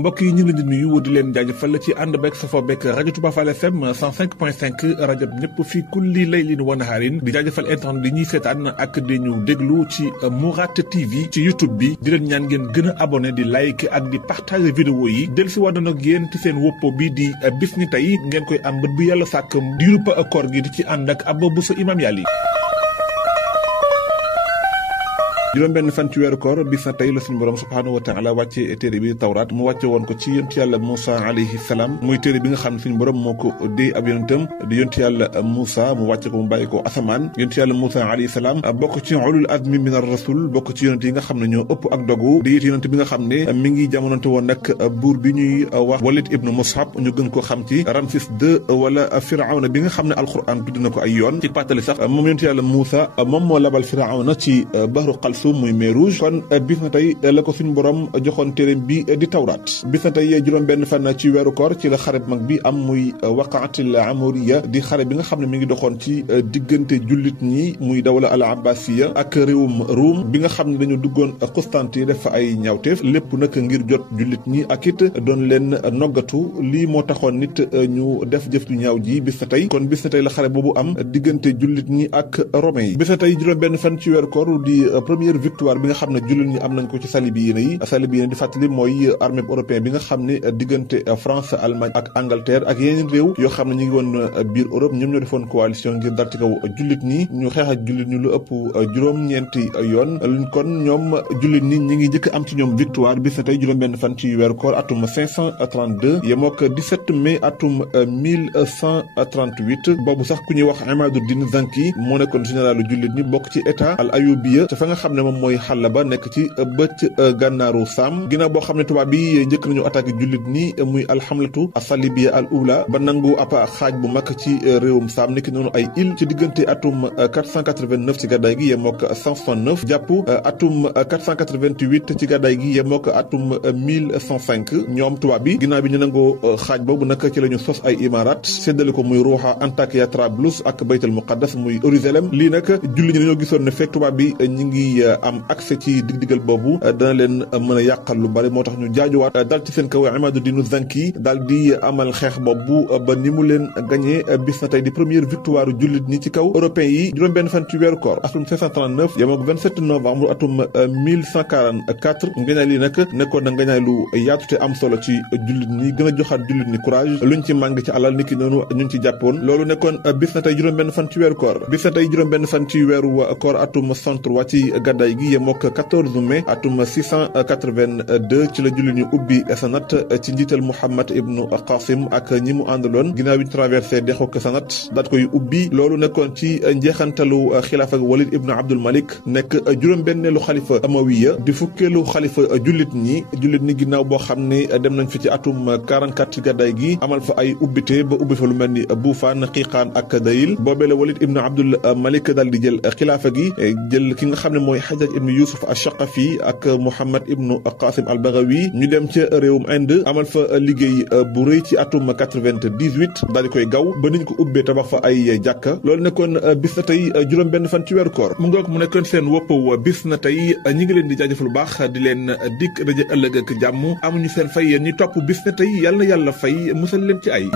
mbokk yi ñu leen di nuyu di leen jaajëfal ci ànd beeg safoo beeg rajo Touba Fall FM 105.5 rajo ñëpp fii kulli laylin wa nahaarin di jaajëfal internet di ñuy seetaan ak di ñu déglu ci Mourad TV ci YouTube bi di leen ñaan ngeen gën a abonné di like ak di partager vidéo yi del si wàddoon ak yéen ci seen woppo bi di bis ni tey ngeen koy am bët bu yàlla sàkk diirub koor gi di ci ànd ak Abba Bousso imam yàlla yi. juróom benn fan ci weeru koor bis na tey la suñu borom subhaanahu wa taala wàcce téere bi tawraat mu wàcce woon ko ci yonent yàlla Moussa alayhi salaam muy téere bi nga xam ne suñu borom moo ko déy ab yonentam di yonent yàlla Moussa mu wàcce ko mu bàyyi ko asamaan yonent yàlla Moussa alayhi salaam bokk ci ulul azmi min ar rasul bokk ci yonent yi nga xam ne ñoo ëpp ak dogu di it yonent bi nga xam ne mi ngi jamonante woon nag buur bi ñuy wax Walid ibnu Mushab ñu gën ko xam ci Ramsis II wala Firawna bi nga xam ne alquran tudd na ko ay yoon ci pàttali sax moom yonent yàlla Moussa moom moo labal Firawna ci bahru muy mer rouge kon bis na tey la ko suñu borom joxoon téere bi di tawraat bis na tey juróom benn fan ci weeru koor ci la xare bu mag bi am muy waqaatil amoriya di xare bi nga xam ne mi ngi doxoon ci diggante jullit ñi muy dawla al abbasiya ak réewum Ruum bi nga xam ne dañu duggoon Constantine def fa ay ñaawteef lépp nag ngir jot jullit ñi ak it doon leen noggatu lii moo taxoon nit ñu def jëf ju ñaaw ji bis na tey kon bis na tey la xare boobu am diggante jullit ñi ak romain yi bis na tey juróom benn fan ci weeru koor di première victoire bi nga xam ne jullit ñi am nañ ko ci salibiyiin yi di fàttali mooy armée européen bi nga xam ne diggante France Allemagne ak Angleterre ak yeneen réew yoo xam ne ñu ngi woon biir Europe ñoom ñoo defoon coalition ngir dal ci kaw jullit ñi ñu xeex ak jullit ñi lu ëpp juróom-ñeenti yoon kon ñoom jullit ñi ñi ngi njëkk am ci ñoom victoire bis na tey juróom-benn fan ci weeru koor atum 532 yemook 17 mai atum 1138 boobu sax ku ñuy wax Imaduddin Zanki moo nekkoon généralu jullit ñi bokk ci état al ayubiya te fa nga xam ne moom mooy xàll ba nekk ci bëcc gànnaaru Saam ginnaaw boo xam ne tubaab bi njëkk nañu attaqué jullit ni muy alxamlatu asalibiya al ula ba nangu ab xaaj bu mag ci réewum Saam niki noonu ay île ci diggante atum 489 ci gàddaay gi yemook 169 jàpp atum 488 ci gàddaay gi yemook atum 1105 ñoom tubaab bi ginnaaw bi ñu nangoo xaaj boobu nag ci la ñu sos ay imarat séddale ko muy Ruuxa Antakiya Trablus ak Baytul Muqaddas muy Jérusalem lii nag jullit ñi dañoo gisoon ne fekk tubaab bi ñi ngi am accès ci dig-digal boobu dana leen mën a yàqal lu bari moo tax ñu jaajuwaat dal ci seen kaw Imaduddin Zanki daal di amal xeex boobu ba ni mu leen gagné bis na tey di première victoire jullit ñi ci kaw européen yi juróom benn fan ci weeru koor atum 539 yemook 27 novembre atum 1144 ngañaay lii nag nekkoon na ngañaay lu yaatu te am solo ci jullit ñi gën a joxaat jullit ñi courage luñ ci màng ci alal niki noonu ñu ci jàppoon loolu nekkoon bis na tey juróom benn fan ci weeru koor bis na tey juróom benn fan ci weeru koor atum 63 ci gàddaay gi yemook 14 mai atum 682 ci la jullit ñu ubbi Sanat ci njiital Muhammad ibnu Qasim ak ñi mu àndaloon ginnaaw bi ñu traversé dexuk Sanat daat koy ubbi loolu nekkoon ci njeexantalu xilaafa ak Walid ibnu Abdul Malik nekk juróom-benneelu xalifa amawiya di fukkeelu xalifa jullit ñi ginnaaw boo xam ne dem nañ fi ci atum 44 ci gàddaay gi amal fa ay ubbite ba ubbi fa lu mel ni Buufaan Xiiqaan ak Dayil boobee la Walid ibnu Abdul Malik daal di jël xilaafa gi jël ki nga xam ne mooy Hajjaj ibnu Yusuf Ashaqafi ak Muhammad ibnu Qasim al-Baghawi ñu dem ca réewum Inde amal fa liggéey bu rëy ci atum 98 daal di koy gaw ba niñ ko ubbee tabax fa ay jàkka loolu nekkoon bis na tey juróom benn fan ci weeru koor mu ngoog mu nekkoon seen wopp bis na tey ñi ngi leen di jaajëfal lu baax di leen dikk daje ëllëg ak jàmm amuñu seen fay yéen ñi topp bis na tey yàlla na yàlla fay musal leen ci ay